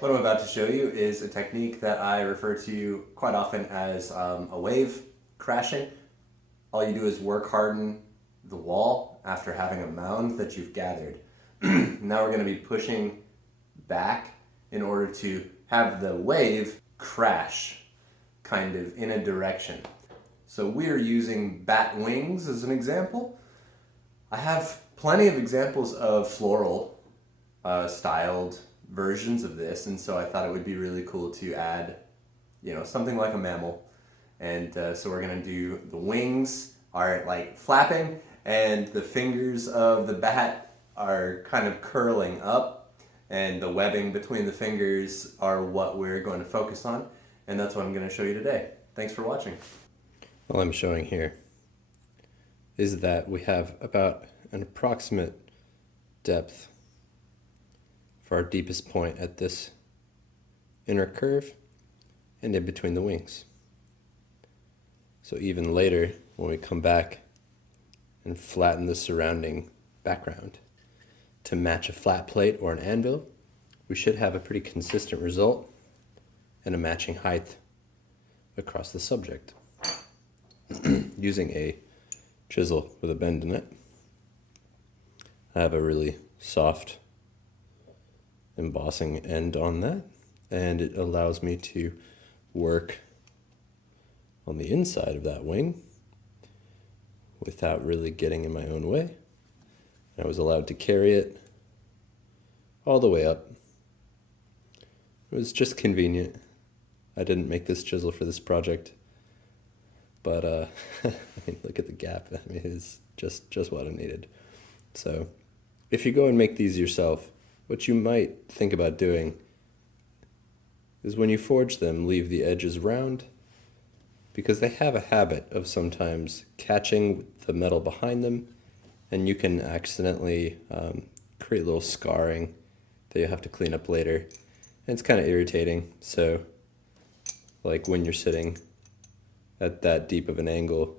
What I'm about to show you is a technique that I refer to quite often as a wave crashing. All you do is work harden the wall after having a mound that you've gathered. Now we're going to be pushing back in order to have the wave crash kind of in a direction. So we're using bat wings as an example. I have plenty of examples of floral styled versions of this, and so I thought it would be really cool to add, something like a mammal. And so we're gonna do the wings are like flapping, and the fingers of the bat are kind of curling up, and the webbing between the fingers are what we're going to focus on, and that's what I'm going to show you today. Thanks for watching. All I'm showing here is that we have about an approximate depth for our deepest point at this inner curve and in between the wings. So even later, when we come back and flatten the surrounding background to match a flat plate or an anvil, we should have a pretty consistent result and a matching height across the subject. Using a chisel with a bend in it, I have a really soft embossing end on that, and it allows me to work on the inside of that wing without really getting in my own way. I was allowed to carry it all the way up. It was just convenient. I didn't make this chisel for this project, but I mean, look at the gap. I mean, it's just what I needed. So if you go and make these yourself, what you might think about doing is when you forge them, leave the edges round, because they have a habit of sometimes catching the metal behind them, and you can accidentally create a little scarring that you have to clean up later. And it's kind of irritating. So like when you're sitting at that deep of an angle,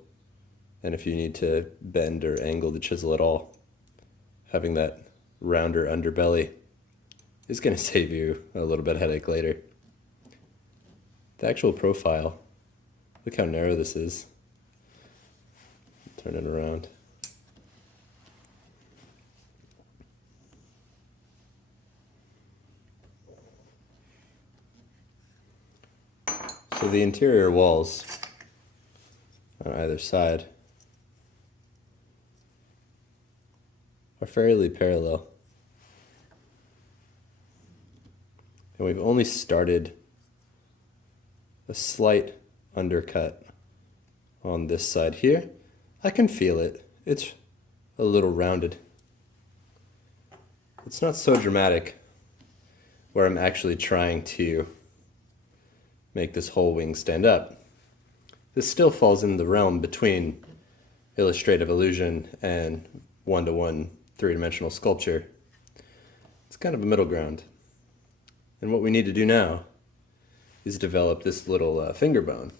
and if you need to bend or angle the chisel at all, having that rounder underbelly is going to save you a little bit of headache later. The actual profile, look how narrow this is. Turn it around. So the interior walls on either side are fairly parallel. And we've only started a slight undercut on this side here. I can feel it. It's a little rounded. It's not so dramatic where I'm actually trying to make this whole wing stand up. This still falls in the realm between illustrative illusion and one-to-one three-dimensional sculpture. It's kind of a middle ground. And what we need to do now is develop this little finger bone.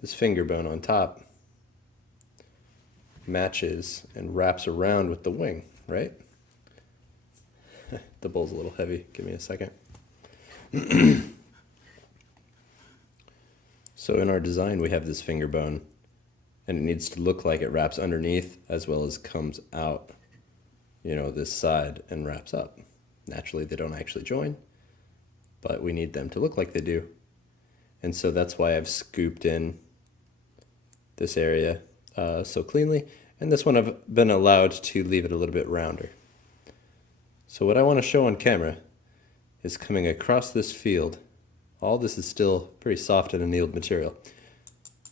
This finger bone on top matches and wraps around with the wing, right? The bowl's a little heavy. Give me a second. So in our design, we have this finger bone, and it needs to look like it wraps underneath as well as comes out, this side and wraps up. Naturally, they don't actually join, but we need them to look like they do. And so that's why I've scooped in this area so cleanly, and this one I've been allowed to leave it a little bit rounder. So what I want to show on camera is coming across this field. All this is still pretty soft and annealed material.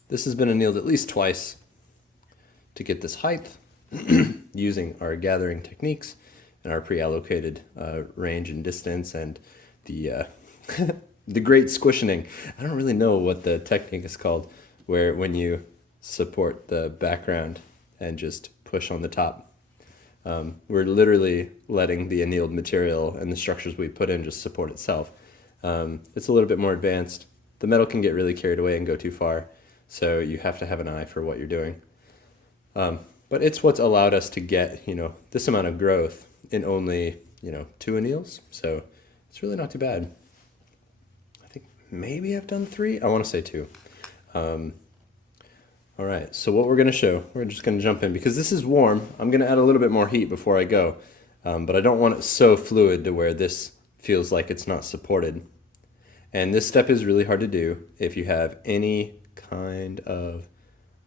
This has been annealed at least twice to get this height using our gathering techniques and our pre-allocated range and distance and the the great squishioning. I don't really know what the technique is called, where when you support the background and just push on the top. We're literally letting the annealed material and the structures we put in just support itself. It's a little bit more advanced. The metal can get really carried away and go too far, so you have to have an eye for what you're doing. But it's what's allowed us to get, this amount of growth in only, 2 anneals. So It's really not too bad. I think maybe I've done 3. I want to say 2. All right, so what we're going to show, we're just going to jump in because this is warm. I'm going to add a little bit more heat before I go, but I don't want it so fluid to where this feels like it's not supported. And this step is really hard to do if you have any kind of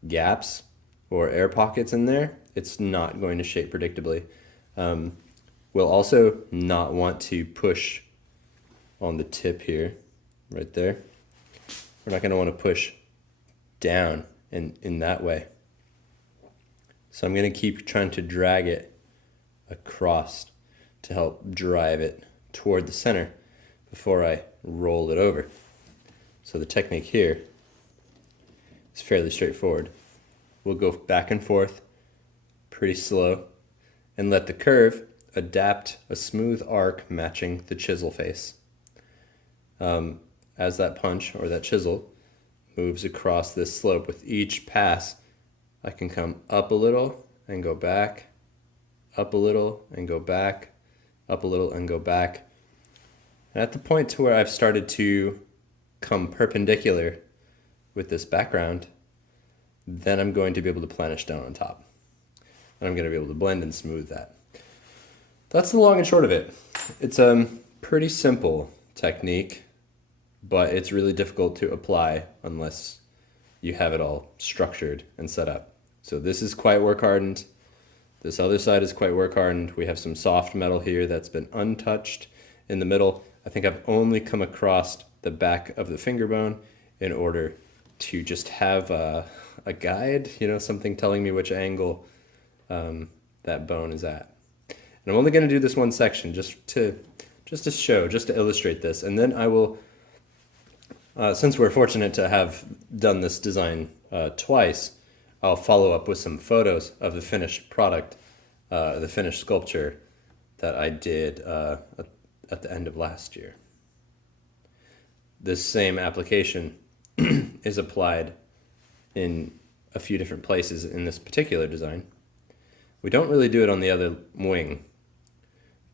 gaps or air pockets in there. It's not going to shape predictably. We'll also not want to push on the tip here, right there. We're not going to want to push down in that way. So I'm going to keep trying to drag it across to help drive it toward the center before I roll it over. So the technique here is fairly straightforward. We'll go back and forth pretty slow and let the curve adapt a smooth arc matching the chisel face. As that punch or that chisel moves across this slope with each pass, I can come up a little and go back, up a little and go back, up a little and go back. And at the point to where I've started to come perpendicular with this background, then I'm going to be able to planish down on top. And I'm going to be able to blend and smooth that. That's the long and short of it. It's a pretty simple technique, but it's really difficult to apply unless you have it all structured and set up. So this is quite work hardened. This other side is quite work hardened. We have some soft metal here that's been untouched in the middle. I think I've only come across the back of the finger bone in order to just have a guide, something telling me which angle that bone is at. And I'm only going to do this one section just to show, just to illustrate this. And then I will, since we're fortunate to have done this design twice, I'll follow up with some photos of the finished product, the finished sculpture that I did at the end of last year. This same application is applied in a few different places in this particular design. We don't really do it on the other wing,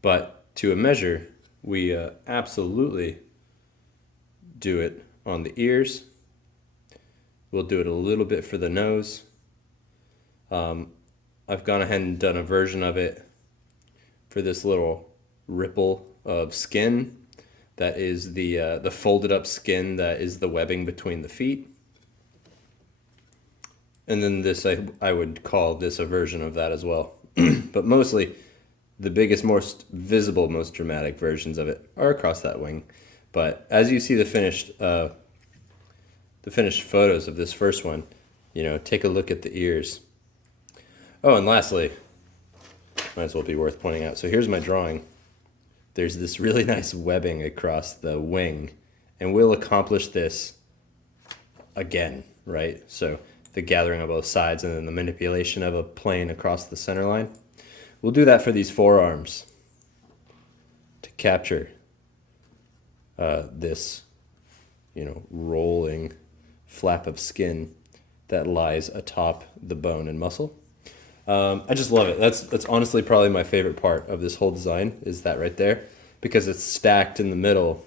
but to a measure, we absolutely do it on the ears. We'll do it a little bit for the nose. I've gone ahead and done a version of it for this little ripple of skin that is the folded up skin that is the webbing between the feet. And then this, I would call this a version of that as well. But mostly, the biggest, most visible, most dramatic versions of it are across that wing. But as you see the finished photos of this first one, take a look at the ears. Oh, and lastly, might as well be worth pointing out. So here's my drawing. There's this really nice webbing across the wing, and we'll accomplish this again, right? So the gathering on both sides and then the manipulation of a plane across the center line. We'll do that for these forearms to capture this, rolling flap of skin that lies atop the bone and muscle. I just love it. That's honestly probably my favorite part of this whole design is that right there, because it's stacked in the middle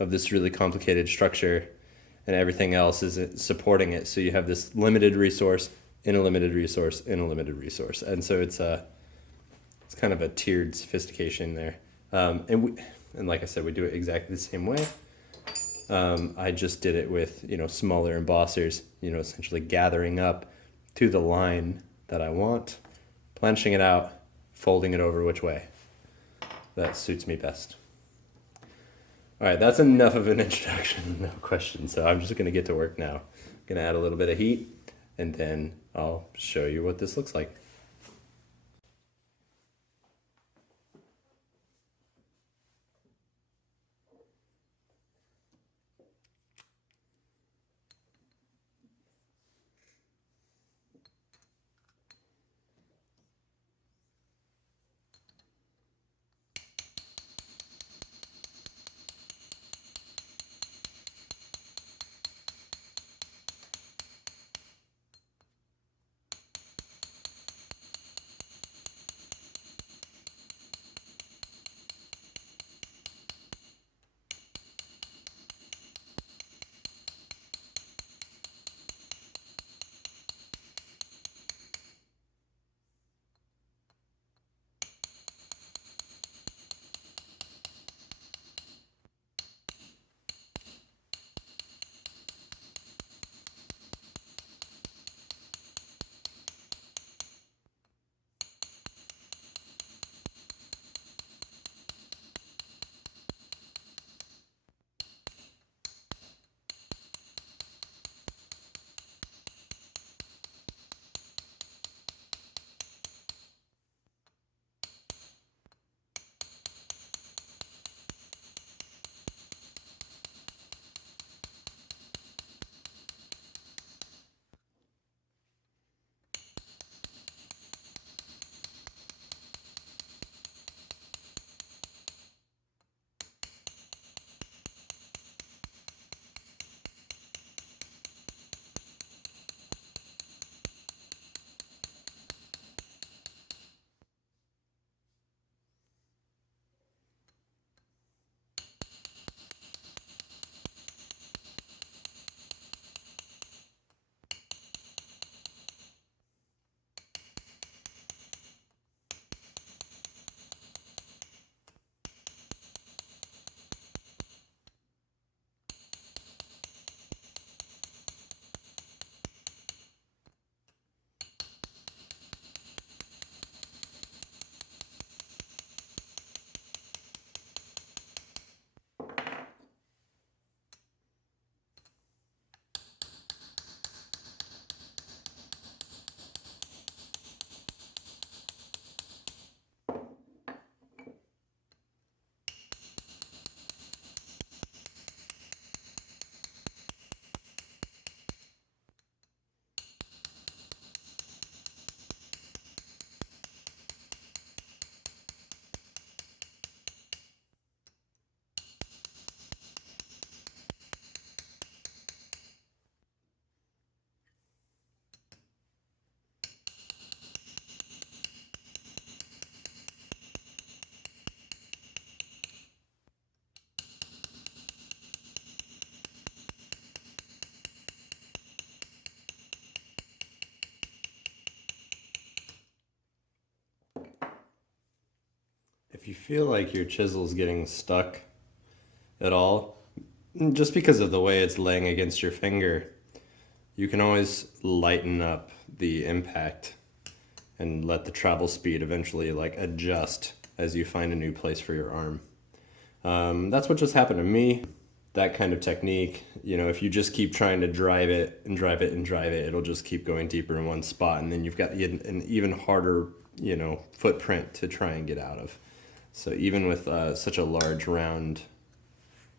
of this really complicated structure and everything else is supporting it. So you have this limited resource in a limited resource in a limited resource. And so it's kind of a tiered sophistication there. And like I said, we do it exactly the same way. I just did it with, smaller embossers, essentially gathering up to the line that I want, planching it out, folding it over which way. That suits me best. All right, that's enough of an introduction, no question. So I'm just gonna get to work now. I'm gonna add a little bit of heat and then I'll show you what this looks like. If you feel like your chisel's getting stuck at all, just because of the way it's laying against your finger, you can always lighten up the impact and let the travel speed eventually like adjust as you find a new place for your arm. That's what just happened to me. That kind of technique, you know, if you just keep trying to drive it and drive it and drive it, it'll just keep going deeper in one spot, and then you've got an even harder, you know, footprint to try and get out of. So even with such a large round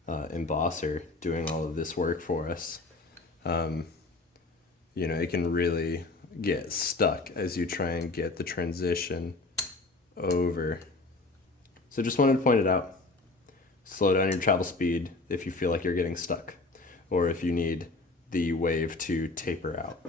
embosser doing all of this work for us, you know, it can really get stuck as you try and get the transition over. So just wanted to point it out. Slow down your travel speed if you feel like you're getting stuck, or if you need the wave to taper out.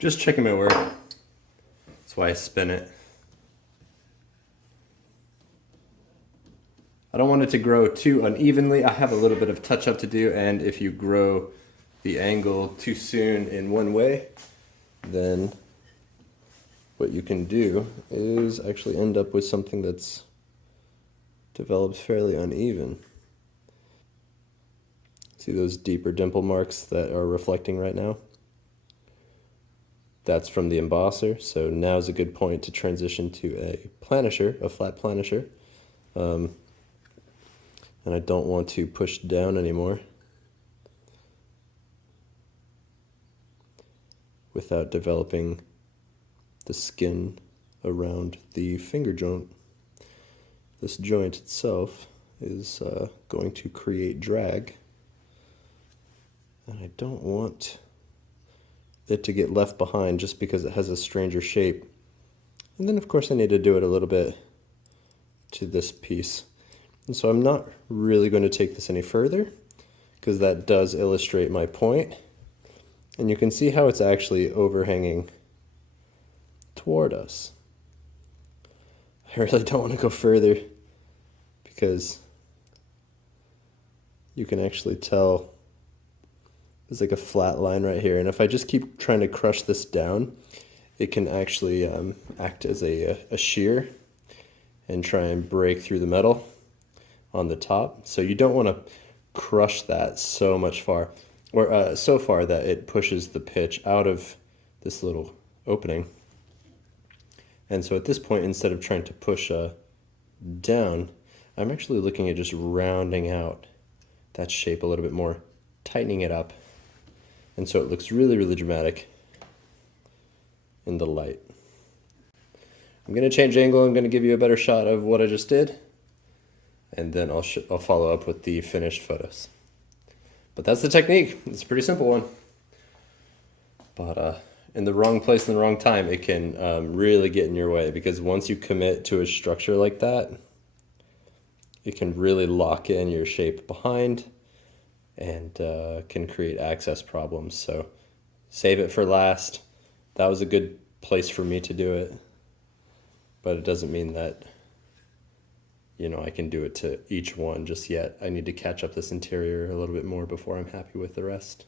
Just checking my work. That's why I spin it. I don't want it to grow too unevenly. I have a little bit of touch up to do, and if you grow the angle too soon in one way, then what you can do is actually end up with something that's developed fairly uneven. See those deeper dimple marks that are reflecting right now? That's from the embosser, so now is a good point to transition to a planisher, a flat planisher. And I don't want to push down anymore without developing the skin around the finger joint. This joint itself is going to create drag, and I don't want it to get left behind just because it has a stranger shape. And then of course I need to do it a little bit to this piece. And so I'm not really going to take this any further because that does illustrate my point. And you can see how it's actually overhanging toward us. I really don't want to go further because you can actually tell there's like a flat line right here, and if I just keep trying to crush this down, it can actually act as a shear and try and break through the metal on the top. So you don't want to crush that so far that it pushes the pitch out of this little opening. And so at this point, instead of trying to push down, I'm actually looking at just rounding out that shape a little bit more, tightening it up. And so it looks really, really dramatic in the light. I'm going to change angle. I'm going to give you a better shot of what I just did. And then I'll follow up with the finished photos. But that's the technique. It's a pretty simple one. But in the wrong place in the wrong time, it can really get in your way, because once you commit to a structure like that, it can really lock in your shape behind and can create access problems. So save it for last. That was a good place for me to do it, but it doesn't mean that, you know, I can do it to each one just yet. I need to catch up this interior a little bit more before I'm happy with the rest.